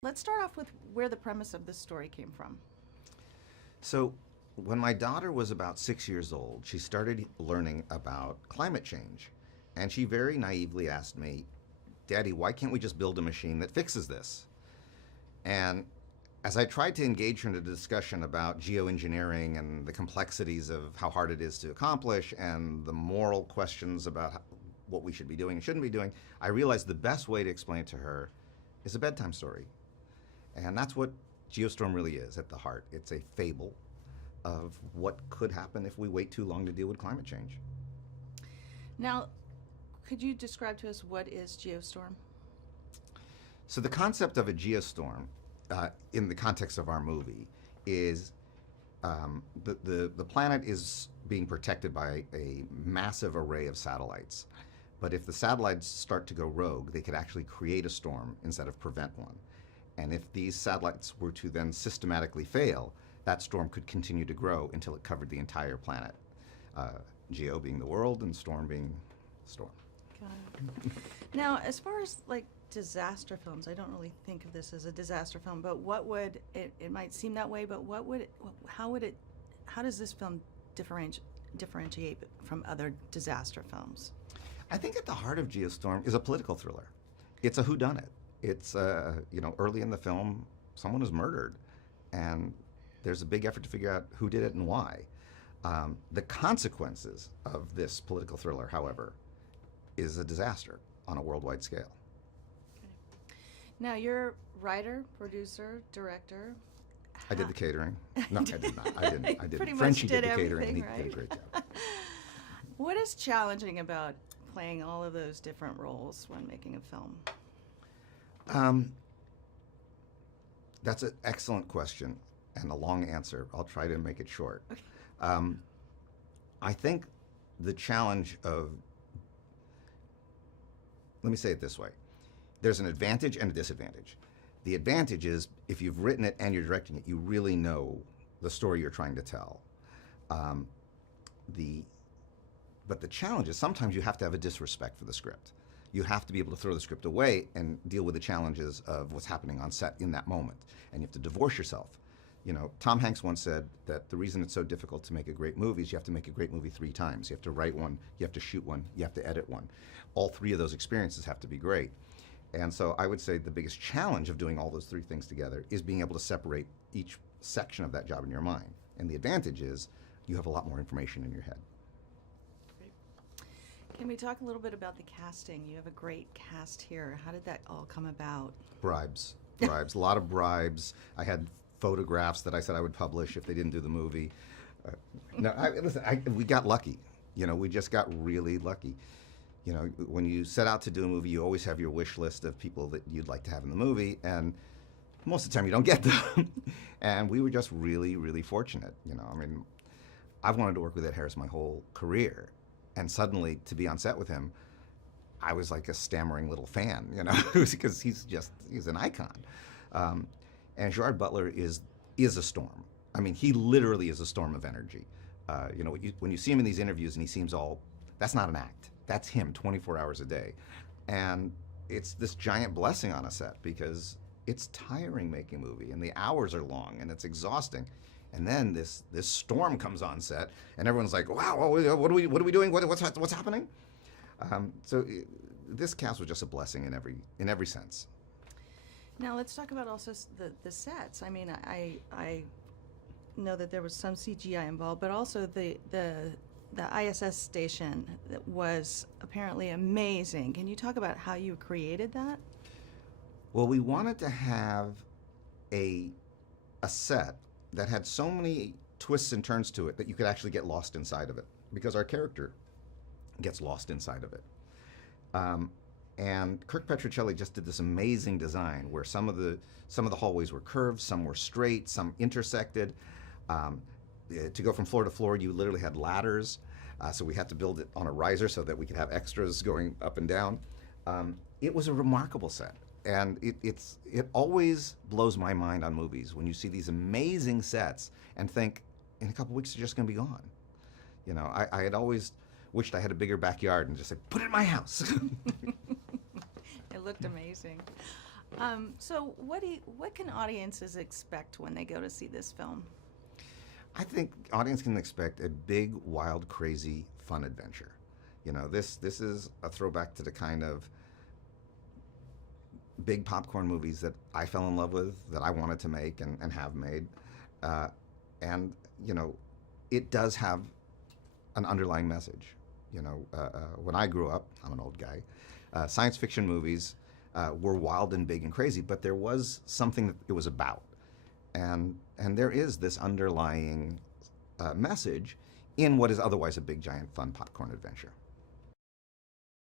Let's start off with where the premise of this story came from. So, when my daughter was about 6 years old, she started learning about climate change. And she very naively asked me, Daddy, why can't we just build a machine that fixes this? And as I tried to engage her in a discussion about geoengineering and the complexities of how hard it is to accomplish and the moral questions about what we should be doing and shouldn't be doing, I realized the best way to explain it to her is a bedtime story. And that's what Geostorm really is at the heart. It's a fable of what could happen if we wait too long to deal with climate change. Now, could you describe to us what is Geostorm? So the concept of a geostorm, in the context of our movie, is the planet is being protected by a massive array of satellites. But if the satellites start to go rogue, they could actually create a storm instead of prevent one. And if these satellites were to then systematically fail, that storm could continue to grow until it covered the entire planet. Geo being the world and storm being storm. Got it. Now, as far as like disaster films, I don't really think of this as a disaster film, but what would it might seem that way, but how does this film differentiate from other disaster films? I think at the heart of Geostorm is a political thriller. It's a whodunit. It's early in the film, someone is murdered, and there's a big effort to figure out who did it and why. The consequences of this political thriller, however, is a disaster on a worldwide scale. Okay. Now, you're writer, producer, director. I did the catering. No, I did not. I didn't. Pretty Frenchie much did the everything, catering. He right? did a great job. What is challenging about playing all of those different roles when making a film? That's an excellent question and a long answer. I'll try to make it short. Okay. I think the challenge of, let me say it this way. There's an advantage and a disadvantage. The advantage is if you've written it and you're directing it, you really know the story you're trying to tell. But the challenge is sometimes you have to have a disrespect for the script. You have to be able to throw the script away and deal with the challenges of what's happening on set in that moment. And you have to divorce yourself. You know, Tom Hanks once said that the reason it's so difficult to make a great movie is you have to make a great movie 3 times. You have to write one, you have to shoot one, you have to edit one. All 3 of those experiences have to be great. And so I would say the biggest challenge of doing all those 3 things together is being able to separate each section of that job in your mind. And the advantage is you have a lot more information in your head. Can we talk a little bit about the casting? You have a great cast here. How did that all come about? Bribes, a lot of bribes. I had photographs that I said I would publish if they didn't do the movie. We got lucky. You know, we just got really lucky. You know, when you set out to do a movie, you always have your wish list of people that you'd like to have in the movie, and most of the time you don't get them. And we were just really, really fortunate. You know, I mean, I've wanted to work with Ed Harris my whole career. And suddenly, to be on set with him, I was like a stammering little fan, you know, because he's an icon. And Gerard Butler is a storm. I mean, he literally is a storm of energy. You know, when you see him in these interviews and he seems that's not an act. That's him 24 hours a day. And it's this giant blessing on a set because it's tiring making a movie and the hours are long and it's exhausting. And then this storm comes on set, and everyone's like, "Wow, what are we doing? What's happening?" This cast was just a blessing in every sense. Now let's talk about also the sets. I mean, I know that there was some CGI involved, but also the ISS station that was apparently amazing. Can you talk about how you created that? Well, we wanted to have a set that had so many twists and turns to it that you could actually get lost inside of it, because our character gets lost inside of it. And Kirk Petruccelli just did this amazing design where some of the hallways were curved, some were straight, some intersected. To go from floor to floor, you literally had ladders, so we had to build it on a riser so that we could have extras going up and down. It was a remarkable set. And it always blows my mind on movies when you see these amazing sets and think, in a couple weeks they're just going to be gone. You know, I had always wished I had a bigger backyard and just said, put it in my house. It looked amazing. So what can audiences expect when they go to see this film? I think audience can expect a big, wild, crazy, fun adventure. You know, this is a throwback to the kind of big popcorn movies that I fell in love with, that I wanted to make and have made. And, you know, it does have an underlying message. You know, when I grew up, I'm an old guy, science fiction movies were wild and big and crazy, but there was something that it was about. And there is this underlying message in what is otherwise a big, giant, fun popcorn adventure.